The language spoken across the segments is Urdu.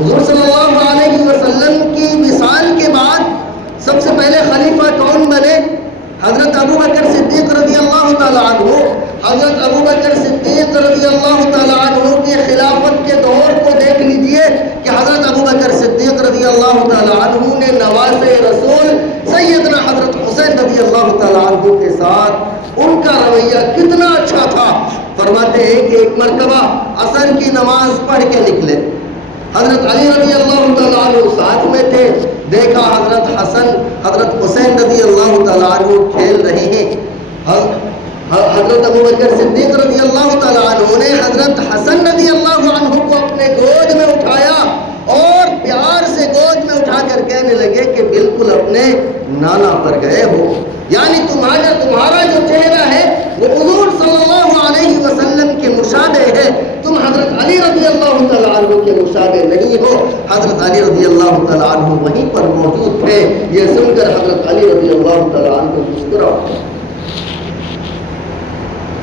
حضور صلی اللہ علیہ وسلم کی وصال کے بعد سب سے پہلے خلیفہ کون بنے؟ حضرت ابو بکر صدیق رضی اللہ تعالیٰ عنہ۔ حضرت ابو بکر صدیق رضی اللہ تعالیٰ عنہ کی خلافت کے دور کو دیکھ لیجئے کہ حضرت ابو بکر صدیق رضی اللہ تعالیٰ عنہ نے نواز رسول سیدنا حضرت حسین رضی اللہ تعالیٰ عنہ کے ساتھ ان کا رویہ کتنا اچھا تھا۔ فرماتے ہیں کہ ایک مرتبہ عصر کی نماز پڑھ کے نکلے، حضرت علی رضی اللہ تعالیٰ عنہ ساتھ میں تھے، دیکھا حضرت حسن حضرت حسین رضی اللہ تعالیٰ عنہ کھیل رہے ہیں۔ حضرت ابو بکر صدیق رضی اللہ تعالیٰ عنہ نے حضرت حسن رضی اللہ عنہ کو اپنے گود میں اٹھایا اور پیار سے گود میں اٹھا کر کہنے لگے کہ بالکل اپنے نانا پر گئے ہو، یعنی تمہارا جو چہرہ ہے وہ حضور صلی اللہ علیہ وسلم کے مشابہ ہے، تم حضرت علی رضی اللہ تعالیٰ عنہ کے مشابہ نہیں ہو۔ حضرت علی رضی اللہ تعالیٰ عنہ وہیں پر موجود تھے، یہ سن کر حضرت علی رضی اللہ تعالیٰ عنہ مسکرا۔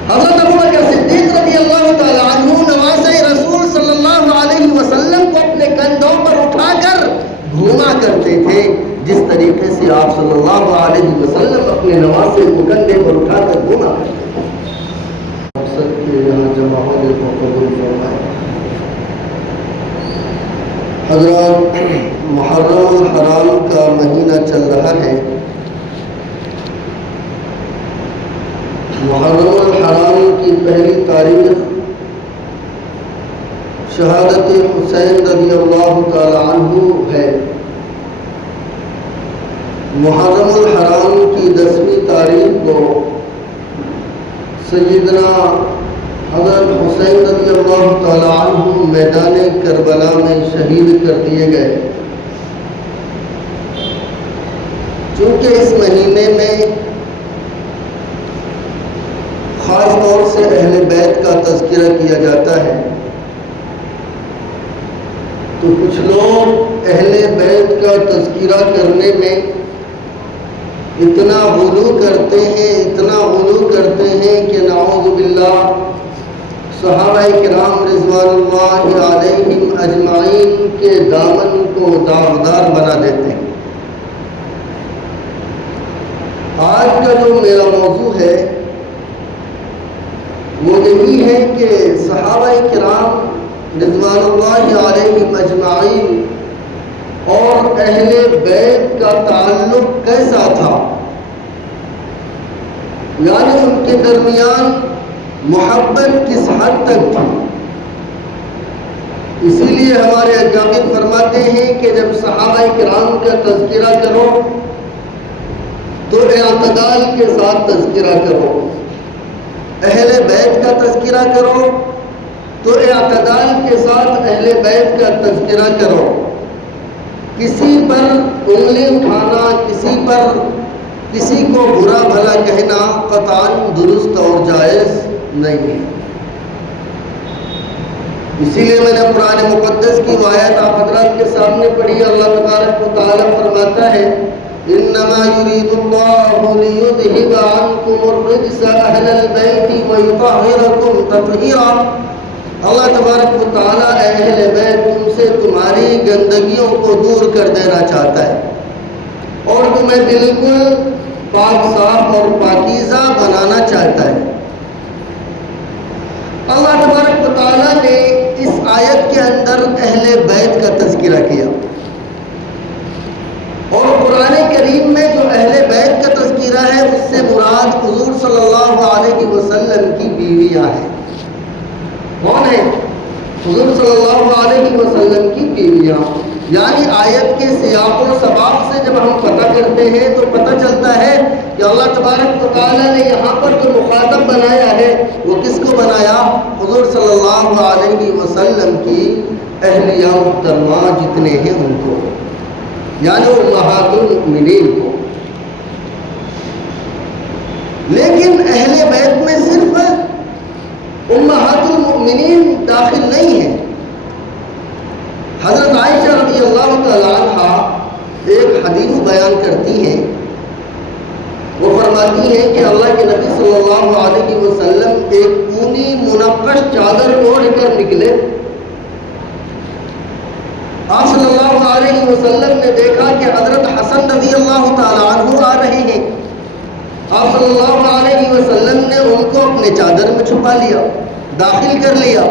حضرت ابو بکر صدیق رضی اللہ تعالیٰ عنہ نواز رسول صلی اللہ علیہ وسلم کو اپنے کندھوں پر اٹھا کر گھوما کرتے تھے، جس طریقے سے آپ صلی اللہ علیہ وسلم اپنے نواسے کو کندھے پر اٹھا کر گھوما کرتے تھے۔ سب کے یہاں جمع ہونے کو قبول فرمائے۔ حضرات، محرم الحرام کا مہینہ چل رہا ہے۔ محرم الحرام کی پہلی تاریخ شہادت حسین رضی اللہ تعالی عنہ ہے۔ محرم الحرام کی 10ویں تاریخ کو سیدنا حضرت حسین رضی اللہ تعالی عنہ میدان کربلا میں شہید کر دیے گئے۔ چونکہ اس مہینے میں خاص طور سے اہل بیت کا تذکرہ کیا جاتا ہے، تو کچھ لوگ اہل بیت کا تذکرہ کرنے میں اتنا غلو کرتے ہیں کہ نعوذ باللہ صحابہ کرام رضوان اللہ علیہم اجمعین کے دامن کو داغدار بنا دیتے ہیں۔ آج کا جو میرا موضوع ہے وہ یہی ہے کہ صحابہ کرام رضوان اللہ علیہم اجمعین اور اہل بیت کا تعلق کیسا تھا، یعنی ان کے درمیان محبت کس حد تک تھی۔ اسی لیے ہمارے اکابر فرماتے ہیں کہ جب صحابہ کرام کا تذکرہ کرو تو اعتدال کے ساتھ تذکرہ کرو، اہل بیت کا تذکرہ کرو تو اعتدال کے ساتھ اہل بیت کا تذکرہ کرو۔ کسی پر انگلی اٹھانا، کسی کو برا بھلا کہنا قطعاً درست اور جائز نہیں ہے۔ اسی لیے میں نے قرآن مقدس کی آیت آپ حضرات کے سامنے پڑھی۔ اللہ تبارک و تعالیٰ فرماتا ہے انما يريد الله ليذهب عنكم الرجس اهل البيت ويطهركم تطهيرا۔ اللہ تبارک و تعالیٰ اہل بیت تم سے تمہاری گندگیوں کو دور کر دینا چاہتا ہے اور تمہیں بالکل پاک صاف اور پاکیزہ بنانا چاہتا ہے۔ اللہ تبارک و تعالیٰ نے اس آیت کے اندر اہل بیت کا تذکرہ کیا، اور قرآن کریم میں جو اہل بیت کا تذکرہ ہے اس سے مراد حضور صلی اللہ علیہ وسلم کی بیویاں ہیں۔ کون ہے؟ حضور صلی اللہ علیہ وسلم کی بیویاں۔ یعنی آیت کے سیاق و سباق سے جب ہم پتہ کرتے ہیں تو پتہ چلتا ہے کہ اللہ تبارک و تعالیٰ نے یہاں پر جو مخاطب بنایا ہے وہ کس کو بنایا؟ حضور صلی اللہ علیہ وسلم کی اہلیہ محترمہ جتنے ہیں ان کو، یعنی امہات المؤمنین کو۔ لیکن اہل بیت میں صرف امہات المؤمنین داخل نہیں ہیں۔ حضرت عائشہ رضی اللہ تعالیٰ عنہ ایک حدیث بیان کرتی ہیں، وہ فرماتی ہیں کہ اللہ کے نبی صلی اللہ علیہ وسلم ایک اونی منقش چادر اوڑھ کر نکلے آپ صلی اللہ علیہ وسلم نے دیکھا کہ حضرت حسن رضی اللہ تعالیٰ عنہ آ رہے ہیں. آپ صلی اللہ علیہ وسلم نے ان کو اپنے چادر میں چھپا لیا، داخل کر لیا.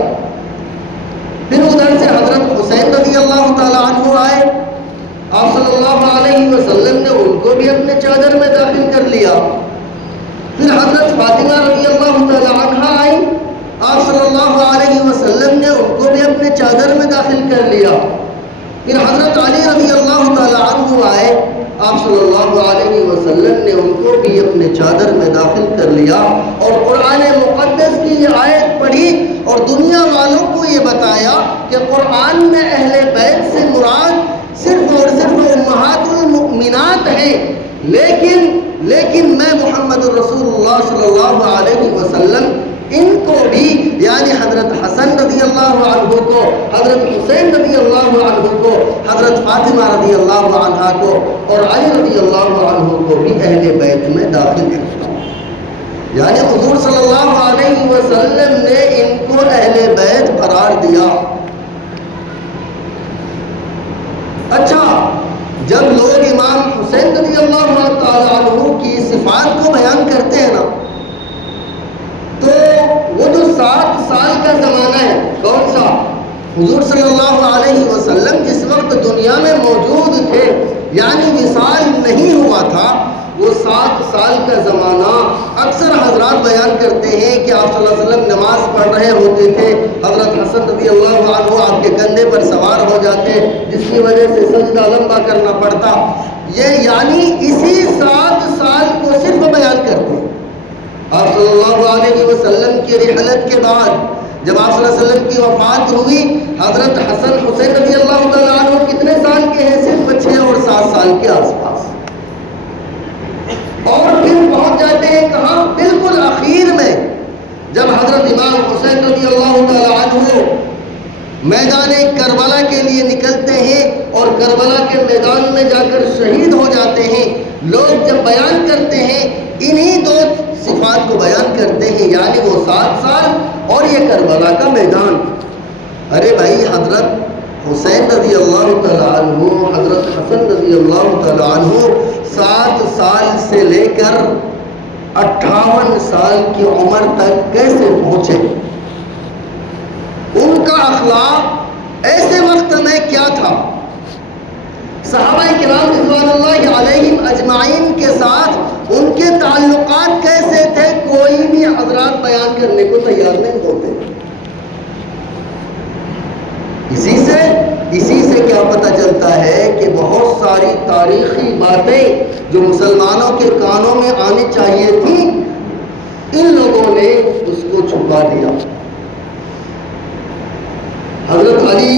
پھر ادھر سے حضرت حسین رضی اللہ تعالیٰ عنہ آئے. آپ صلی اللہ علیہ وسلم نے ان کو بھی اپنے چادر میں داخل کر لیا. پھر حضرت فاطمہ رضی اللہ تعالیٰ عنہ آئی. آپ صلی اللہ علیہ وسلم نے ان کو بھی اپنے چادر میں داخل کر لیا. پھر حضرت علی رضی اللہ تعالیٰ عنہ آئے. آپ صلی اللہ علیہ وسلم نے ان کو بھی اپنے چادر میں داخل کر لیا اور قرآن مقدس کی یہ آیت پڑھی اور دنیا والوں کو یہ بتایا کہ قرآن میں اہل بیت سے مراد صرف اور صرف امہات المؤمنات ہیں، لیکن میں محمد رسول اللہ صلی اللہ علیہ وسلم ان کو بھی، یعنی حضرت حسن رضی اللہ عنہ کو، حضرت حسین رضی اللہ عنہ کو، حضرت فاطمہ رضی اللہ عنہ کو اور علی رضی اللہ عنہ کو بھی اہل بیت میں داخل کرتا ہوں. یعنی حضور صلی اللہ علیہ وسلم نے ان کو اہل بیت قرار دیا. اچھا، جب لوگ امام حسین رضی اللہ تعالیٰ عنہ کی صفات کو بیان کرتے ہیں نا، تو وہ جو 7 سال کا زمانہ ہے، کون سا؟ حضور صلی اللہ علیہ وسلم جس وقت دنیا میں موجود تھے، یعنی وصال نہیں ہوا تھا، وہ 7 سال کا زمانہ اکثر حضرات بیان کرتے ہیں کہ آپ صلی اللہ علیہ وسلم نماز پڑھ رہے ہوتے تھے، حضرت حسن رضی اللہ عنہ آپ کے کندھے پر سوار ہو جاتے، جس کی وجہ سے سجدہ لمبا کرنا پڑتا. یہ یعنی اسی 7 سال کو صرف بیان کرتے ہیں. آپ صلی اللہ علیہ وسلم کی رحلت کے بعد جب آپ صلی اللہ علیہ وسلم کی وفات ہوئی، حضرت حسن حسین رضی اللہ تعالیٰ عنہ کتنے سال کے ہیں؟ صرف 6 اور 7 سال کے آس پاس. اور پھر پہنچ جاتے ہیں کہاں؟ بالکل آخر میں، جب حضرت امام حسین رضی اللہ تعالیٰ عنہ میدان کربلا کے لیے نکلتے ہیں اور کربلا کے میدان میں جا کر شہید ہو جاتے ہیں. لوگ جب بیان کرتے ہیں انہی 2 صفات کو بیان کرتے ہیں، یعنی وہ 7 سال اور یہ کربلا کا میدان. ارے بھائی، حضرت حسین رضی اللہ تعالیٰ عنہ، حضرت حسن رضی اللہ تعالیٰ عنہ 7 سال سے لے کر 58 سال کی عمر تک کیسے پہنچے؟ ان کا اخلاق ایسے وقت میں کیا تھا؟ صحابہ کرام رضوان اللہ علیہم اجمعین کے ساتھ ان کے تعلقات کیسے تھے؟ کوئی بھی حضرات بیان کرنے کو تیار نہیں ہوتے. اسی سے کیا پتہ چلتا ہے کہ بہت ساری تاریخی باتیں جو مسلمانوں کے کانوں میں آنی چاہیے تھی، ان لوگوں نے اس کو چھپا دیا. حضرت علی،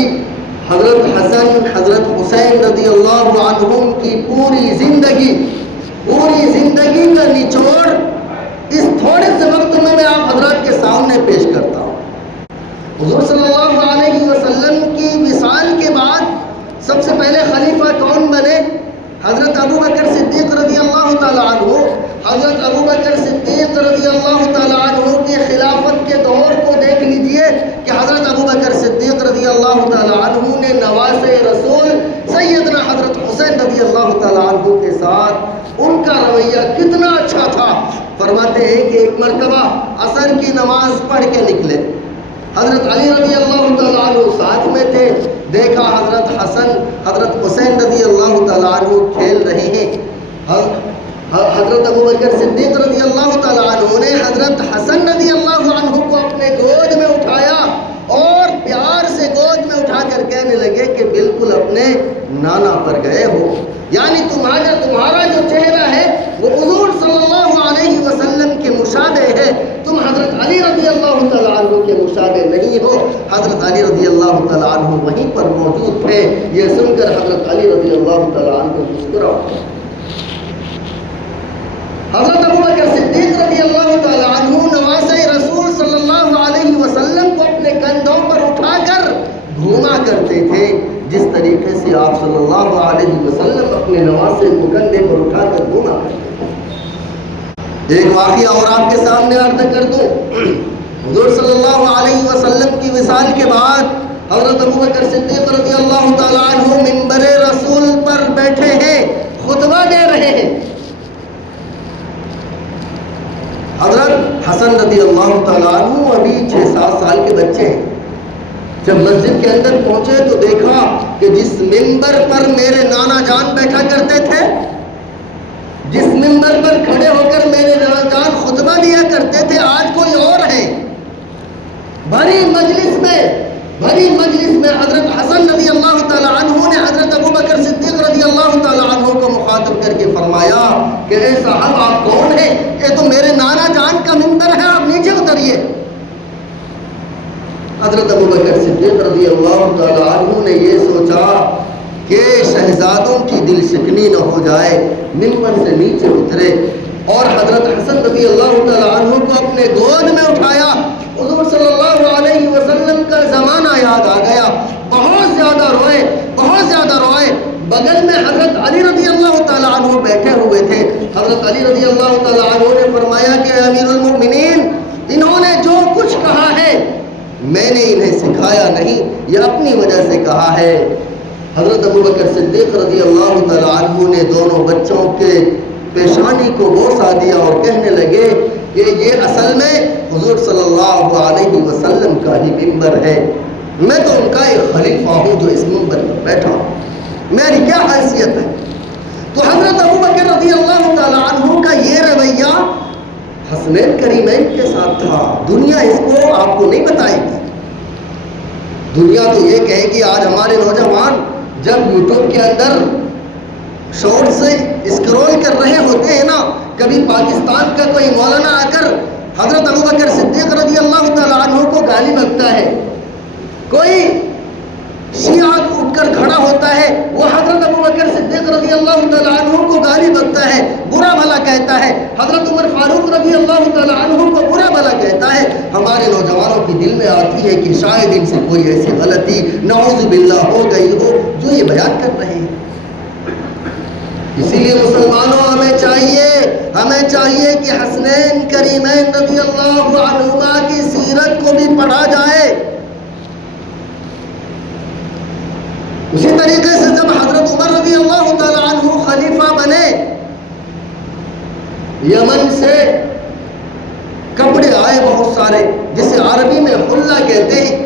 حضرت حسن، حضرت حسین رضی اللہ عنہم کی پوری زندگی کا نچوڑ اس تھوڑے سے وقت میں آپ حضرات کے سامنے پیش کرتا ہوں. حضور صلی اللہ علیہ وسلم کی وصال کے بعد سب سے پہلے خلیفہ کون بنے؟ حضرت ابو بکر صدیق رضی اللہ تعالیٰ عنہ. حضرت ابو بکر صدیق رضی اللہ تعالیٰ عنہ کی خلافت کے دور کو دیکھ لیجئے کہ حضرت ابو بکر صدیق رضی اللہ تعالیٰ عنہ نے نواز رسول سیدنا حضرت حسین رضی اللہ تعالیٰ عنہ کے ساتھ ان کا رویہ کتنا اچھا تھا. فرماتے ہیں کہ ایک مرتبہ عصر کی نماز پڑھ کے نکلے، حضرت علی رضی اللہ تعالیٰ عنہ ساتھ میں تھے. دیکھا حضرت حسن، حضرت حسین رضی اللہ تعالیٰ عنہ کھیل رہے ہیں. حضرت ابو بکر صدیق رضی اللہ تعالیٰ عنہ نے حضرت حسن رضی اللہ عنہ کو اپنے گود میں اٹھایا اور پیار سے گود میں اٹھا کر کہنے لگے کہ بالکل اپنے نانا پر گئے ہو، یعنی تمہارا جو چہرہ ہے وہ حضور صلی اللہ علیہ وسلم کے مشابہ ہے، تم حضرت علی رضی اللہ تعالیٰ عنہ کے مشابہ نہیں ہو. حضرت علی رضی اللہ تعالیٰ عنہ وہیں پر موجود تھے. یہ سن کر حضرت علی رضی اللہ تعالیٰ عنہ مسکرا. حضرت ابو بکر صدیق رضی اللہ تعالیٰ عنہ نواسۂ رسول صلی اللہ علیہ وسلم کو اپنے کندھوں پر اٹھا کر گھوما کرتے تھے، جس طریقے سے آپ صلی اللہ علیہ وسلم اپنے نواسے کو کندھے پر اٹھا کر گھوما کرتے تھے. ایک واقعہ اور آپ کے سامنے عرض کر دوں. حضور صلی اللہ علیہ وسلم کی وصال کے بعد حضرت ابو بکر صدیق رضی اللہ تعالیٰ اللہ تعالیٰ عنہ ابھی 6-7 سال کے بچے ہیں. جب مسجد کے اندر پہنچے تو دیکھا کہ جس ممبر پر میرے نانا جان بیٹھا کرتے تھے، جس ممبر پر کھڑے ہو کر میرے نانا جان خطبہ دیا کرتے تھے، آج کوئی اور ہے. بھری مجلس میں حضرت حسن رضی اللہ تعالیٰ عنہ نے حضرت ابو بکر صدیق رضی اللہ تعالیٰ عنہ کو مخاطب کر کے فرمایا کہ اے صاحب آپ کون ہیں؟ یہ تو میرے نانا جان کا ممبر ہے، آپ نیچے اتریے. حضرت ابو بکر صدیق رضی اللہ تعالیٰ عنہ نے یہ سوچا کہ شہزادوں کی دل شکنی نہ ہو جائے، ممبر سے نیچے اترے اور حضرت حسن رضی اللہ تعالیٰ عنہ کو اپنے گود میں اٹھایا. حضور صلی اللہ علیہ وسلم کا زمانہ یاد آ گیا. بہت زیادہ روئے. بغل میں حضرت علی رضی اللہ تعالیٰ عنہ بیٹھے ہوئے تھے. حضرت علی رضی اللہ تعالیٰ عنہ نے فرمایا کہ امیر المؤمنین، انہوں نے جو کچھ کہا ہے میں نے انہیں سکھایا نہیں، یہ اپنی وجہ سے کہا ہے. حضرت ابو بکر صدیق رضی اللہ تعالیٰ عنہ نے دونوں بچوں کے پیشانی کو بوسہ دیا اور کہنے لگے کہ یہ اصل میں حضور صلی اللہ علیہ وسلم کا ہی ممبر ہے. میں تو ان کا ایک خلیفہ ہوں جو اس ممبر پر بیٹھا ہوں، میری کیا حیثیت ہے. تو حضرت ابو بکر رضی اللہ تعالیٰ عنہ کا یہ رویہ حسنین کریمین کے ساتھ تھا. دنیا اس کو آپ کو نہیں بتائے گی. دنیا تو یہ کہے گی، آج ہمارے نوجوان جب یوٹیوب کے اندر شارٹ سے اسکرول کر رہے ہوتے ہیں نا، کبھی پاکستان کا کوئی مولانا آ کر حضرت ابو بکر صدیق رضی اللہ تعالیٰ عنہ کو گالی بکتا ہے، کوئی شیعہ اٹھ کر کھڑا ہوتا ہے وہ حضرت ابو بکر صدیق رضی اللہ تعالیٰ عنہ کو گالی بکتا ہے، برا بھلا کہتا ہے، حضرت عمر فاروق رضی اللہ تعالیٰ عنہ کو برا بھلا کہتا ہے. ہمارے نوجوانوں کی دل میں آتی ہے کہ شاید ان سے کوئی ایسی غلطی نعوذ باللہ ہو گئی ہو جو یہ بیان کر رہے ہیں. اسی لیے مسلمانوں ہمیں چاہیے کہ حسنین کریمین رضی اللہ عنہما کی سیرت کو بھی پڑھا جائے. اسی طریقے سے جب حضرت عمر رضی اللہ تعالیٰ عنہ خلیفہ بنے، یمن سے کپڑے آئے بہت سارے جسے عربی میں حلہ کہتے ہیں.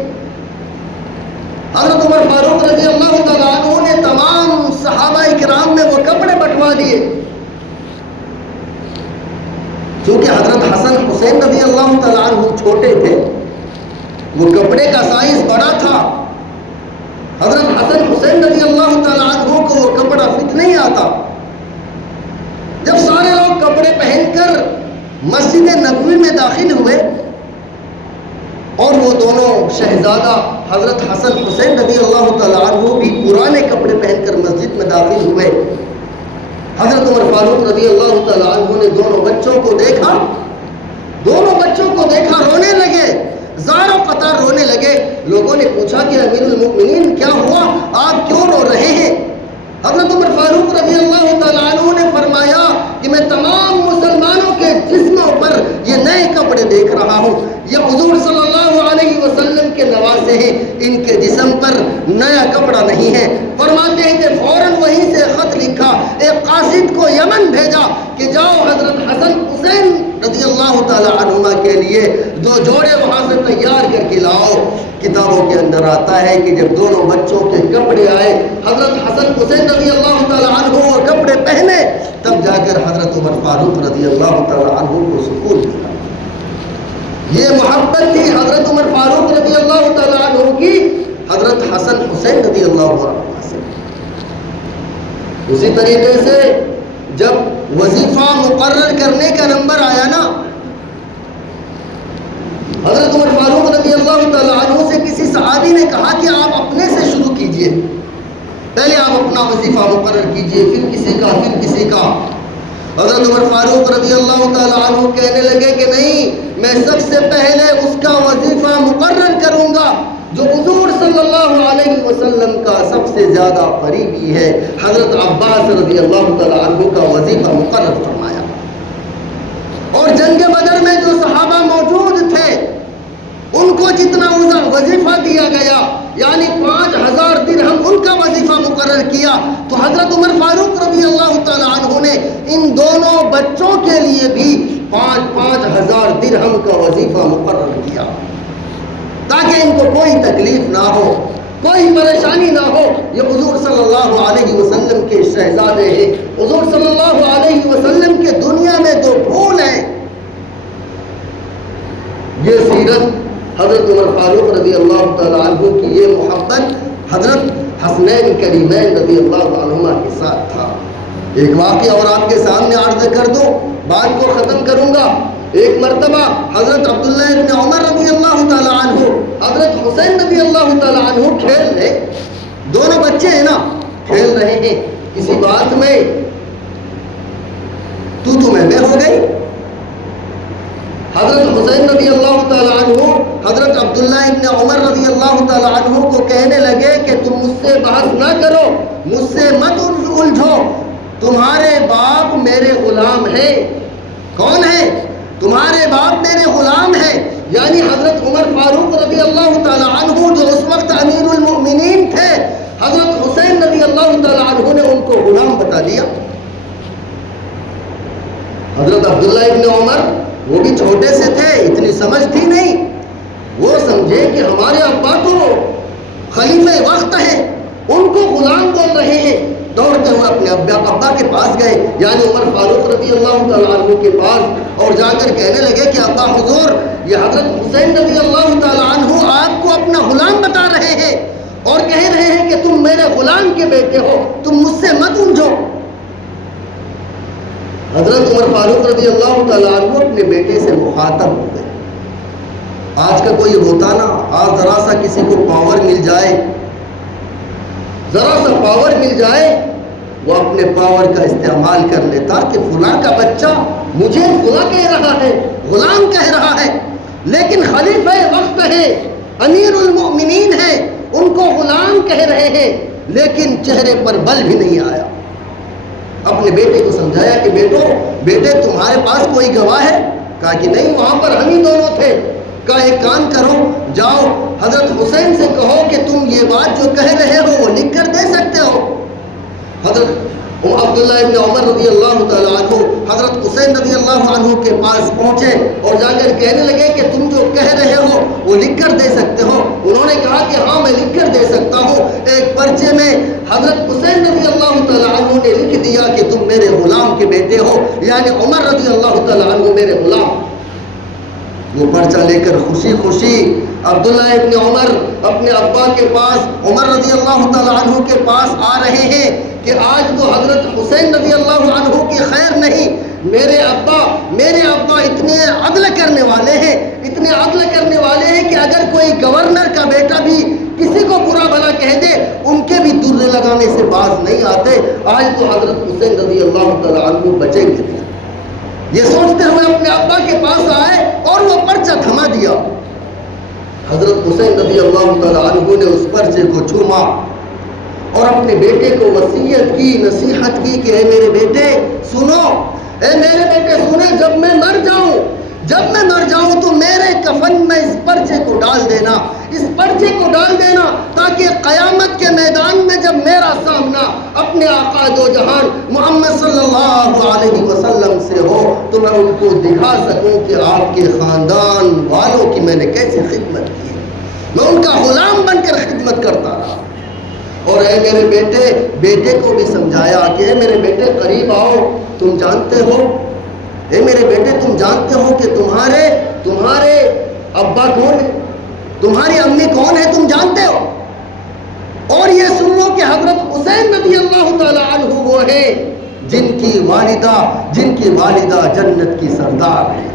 حضرت عمر فاروق رضی اللہ تعالیٰ عنہ نے تمام صحابہ کرام میں وہ کپڑے بٹوا دیے. چونکہ حضرت حسن حسین رضی اللہ تعالیٰ عنہ چھوٹے تھے، وہ کپڑے کا سائز بڑا تھا. حضرت حسن حسین رضی اللہ تعالیٰ عنہ کو وہ کپڑا فٹ نہیں آتا. جب سارے لوگ کپڑے پہن کر مسجد نبوی میں داخل ہوئے اور وہ دونوں شہزادہ حضرت حسن حسین رضی اللہ تعالیٰ عنہ بھی پرانے کپڑے پہن کر مسجد میں داخل ہوئے، حضرت عمر فاروق رضی اللہ تعالیٰ عنہ نے دونوں بچوں کو دیکھا، رونے لگے، زار و قطار رونے لگے. لوگوں نے پوچھا کہ امیر المؤمنین کیا ہوا، آپ کیوں رو رہے ہیں؟ حضرت عمر فاروق رضی اللہ تعالیٰ عنہ نے فرمایا کہ میں تمام مسلمانوں کے جسموں پر یہ نئے کپڑے دیکھ رہا ہوں، یہ حضور صلی اللہ علیہ وسلم کے نواسے ہیں، ان کے جسم پر نیا کپڑا نہیں ہے. فرماتے ہیں کہ فوراً وہیں سے خط لکھا، ایک قاصد کو یمن بھیجا کہ جاؤ حضرت حسن حسین رضی اللہ تعالیٰ عنہما کے لیے 2 جوڑے وہاں سے تیار کر کے لاؤ. کتابوں کے اندر آتا ہے کہ جب دونوں بچوں کے کپڑے آئے، حضرت حسن حسین رضی اللہ تعالیٰ عنہ وہ کپڑے پہنے، تب جا کر حضرت عمر فاروق رضی اللہ تعالیٰ عنہ کو سکون ملا. یہ محبت تھی حضرت عمر فاروق رضی اللہ تعالیٰ عنہ کی حضرت حسن حسین رضی اللہ عنہ سے. اسی طریقے سے جب وظیفہ مقرر کرنے کا نمبر آیا نا، حضرت عمر فاروق رضی اللہ تعالیٰ عنہ سے کسی صحابی نے کہا کہ آپ اپنے سے شروع کیجئے، پہلے آپ اپنا وظیفہ مقرر کیجئے، پھر کسی کا. حضرت عمر فاروق رضی اللہ تعالیٰ عنہ کہنے لگے کہ نہیں، میں سب سے پہلے اس کا وظیفہ مقرر کروں گا جو حضور صلی اللہ علیہ وسلم کا سب سے زیادہ قریبی ہے. حضرت عباس رضی اللہ تعالیٰ عنہ کا وظیفہ مقرر فرمایا. اور جنگ بدر میں جو صحابہ موجود تھے ان کو جتنا وظیفہ دیا گیا، یعنی 5000 درہم ان کا وظیفہ مقرر کیا، تو حضرت عمر فاروق رضی اللہ تعالیٰ عنہ نے ان دونوں بچوں کے لیے بھی 5,000 درہم کا وظیفہ مقرر کیا تاکہ ان کو کوئی تکلیف نہ ہو، کوئی پریشانی نہ ہو۔ یہ حضور صلی اللہ علیہ وسلم کے شہزادے ہیں، حضور صلی اللہ علیہ وسلم کے دنیا میں 2 پھول ہیں۔ یہ سیرت حضرت عمر فاروق رضی اللہ تعالیٰ عنہ کی، یہ محبت حضرت حسنین کریمین رضی اللہ عنہما کے ساتھ تھا۔ ایک واقعہ اور آپ کے سامنے عرض کر دوں، بات کو ختم کروں گا۔ ایک مرتبہ حضرت عبداللہ ابن عمر رضی اللہ تعالیٰ عنہ، حضرت حسین رضی اللہ تعالیٰ عنہ کھیل رہے، دونوں بچے ہیں نا، کھیل رہے ہیں، کسی بات میں تو میں ہو گئی۔ حضرت حسین رضی اللہ تعالیٰ عنہ حضرت عبداللہ ابن عمر رضی اللہ تعالیٰ عنہ کو کہنے لگے کہ تم مجھ سے بحث نہ کرو، مجھ سے مت الجھو، تمہارے باپ میرے غلام ہیں۔ کون ہے؟ تمہارے باپ میرے غلام ہیں، یعنی حضرت عمر فاروق رضی اللہ تعالیٰ عنہ جو اس وقت امیر المؤمنین تھے، حضرت حسین رضی اللہ تعالیٰ عنہ نے ان کو غلام بتا دیا۔ حضرت عبداللہ ابن عمر وہ بھی چھوٹے سے تھے، اتنی سمجھ تھی نہیں، وہ سمجھے کہ ہمارے ابا تو خلیفہ وقت ہیں، ان کو غلام بول رہے ہیں۔ دوڑتے ہوئے اپنے ابا کے پاس گئے، یعنی عمر فاروق رضی اللہ تعالیٰ عنہ کے پاس، اور جا کر کہنے لگے کہ ابا حضور، یہ حضرت حسین رضی اللہ تعالیٰ عنہ آپ کو اپنا غلام بتا رہے ہیں اور کہہ رہے ہیں کہ تم میرے غلام کے بیٹے ہو، تم مجھ سے مت الجھو۔ حضرت عمر فاروق رضی اللہ تعالیٰ عنہ اپنے بیٹے سے مخاطب ہو گئے۔ آج کا کوئی ہوتا نا، آج ذرا سا کسی کو پاور مل جائے، ذرا سا پاور مل جائے، وہ اپنے پاور کا استعمال کر لیتا کہ فلاں کا بچہ مجھے فلاں کہہ رہا ہے، غلام کہہ رہا ہے، لیکن خلیفہ وقت ہے، امیر المؤمنین ہے، ان کو غلام کہہ رہے ہیں، لیکن چہرے پر بل بھی نہیں آیا۔ اپنے بیٹے کو سمجھایا کہ بیٹے تمہارے پاس کوئی گواہ ہے؟ کہا کہ نہیں، وہاں پر ہم ہی دونوں تھے۔ کہا ایک کام کرو، جاؤ حضرت حسین سے کہو کہ تم یہ بات جو کہہ رہے ہو وہ لکھ کر دے سکتے ہو۔ حضرت عبداللہ ابن عمر رضی اللہ تعالیٰ عنہ حضرت حسین رضی اللہ عنہ کے پاس پہنچے اور جا کر کہنے لگے کہ تم جو کہہ رہے ہو وہ لکھ کر دے سکتے ہو؟ انہوں نے کہا کہ ہاں میں لکھ کر دے سکتا ہوں۔ ایک پرچے میں حضرت حسین رضی اللہ تعالیٰ عنہ نے لکھ دیا کہ تم میرے غلام کے بیٹے ہو، یعنی عمر رضی اللہ تعالیٰ عنہ میرے غلام۔ وہ پرچہ لے کر خوشی خوشی عبداللہ ابن عمر اپنے ابا کے پاس، عمر رضی اللہ تعالیٰ عنہ کے پاس آ رہے ہیں کہ آج تو حضرت حسین رضی اللہ عنہ کی خیر نہیں، میرے ابا اتنے عدل کرنے والے ہیں، اتنے عدل کرنے والے ہیں کہ اگر کوئی گورنر کا بیٹا بھی کسی کو برا بھلا کہہ دے، ان کے بھی درے لگانے سے باز نہیں آتے۔ آج تو حضرت حسین رضی اللہ تعالیٰ عنہ بچیں گے۔ یہ سوچتے ہوئے اپنے ابا کے پاس آئے اور وہ پرچہ تھما دیا۔ حضرت حسین رضی اللہ تعالیٰ عنہ نے اس پرچے کو چوما اور اپنے بیٹے کو وصیت کی، نصیحت کی کہ اے میرے بیٹے سنو، اے میرے بیٹے سنیں، جب میں مر جاؤں تو میرے کفن میں اس پرچے کو ڈال دینا، اس پرچے کو ڈال دینا، تاکہ قیامت کے میدان میں جب میرا سامنا اپنے آقا دو جہان محمد صلی اللہ علیہ وسلم سے ہو تو میں ان کو دکھا سکوں کہ آپ کے خاندان والوں کی میں نے کیسے خدمت کی، میں ان کا غلام بن کر خدمت کرتا رہا۔ اور اے میرے بیٹے کو بھی سمجھایا کہ اے میرے بیٹے قریب آؤ، تم جانتے ہو، اے میرے بیٹے تم جانتے ہو کہ تمہارے ابا کون ہے، تمہاری امی کون ہے، تم جانتے ہو؟ اور یہ سن لو کہ حضرت حسین رضی اللہ تعالیٰ عنہ وہ ہے جن کی والدہ جنت کی سردار ہے۔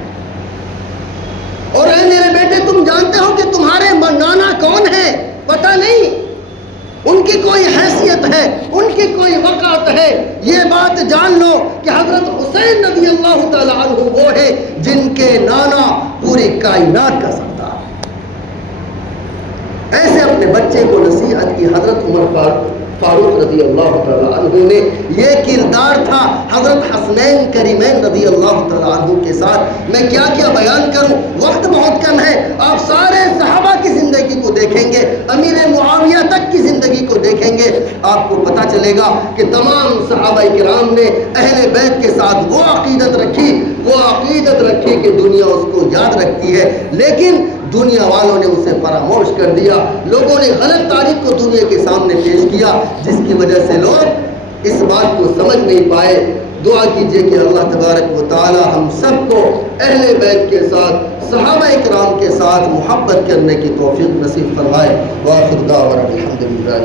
اور اے میرے بیٹے تم جانتے ہو کہ تمہارے نانا کون ہے؟ پتہ نہیں، ان کی کوئی حیثیت ہے، ان کی کوئی وقعت ہے، یہ بات جان لو کہ حضرت حسین رضی اللہ تعالیٰ عنہ وہ ہے جن کے نانا پوری کائنات کا سردار ہے۔ ایسے اپنے بچے کو نصیحت کی حضرت عمر فاروق رضی اللہ تعالیٰ عنہ نے. یہ کردار تھا حضرت حسنین کریمین رضی اللہ تعالیٰ عنہ کے ساتھ. میں کیا کیا بیان کروں، وقت بہت کم ہے. آپ سارے صحابہ کی زندگی کو دیکھیں گے، امیر معاویہ تک کی زندگی کو دیکھیں گے، آپ کو پتہ چلے گا کہ تمام صحابہ کرام نے اہل بیت کے ساتھ وہ عقیدت رکھی کہ دنیا اس کو یاد رکھتی ہے، لیکن دنیا والوں نے اسے فراموش کر دیا. لوگوں نے غلط تاریخ کو دنیا کے سامنے پیش کیا، جس کی وجہ سے لوگ اس بات کو سمجھ نہیں پائے. دعا کیجئے کہ اللہ تبارک و تعالی ہم سب کو اہل بیت کے ساتھ، صحابہ کرام کے ساتھ محبت کرنے کی توفیق نصیب فرمائے. وآخر دعوانا الحمدللہ.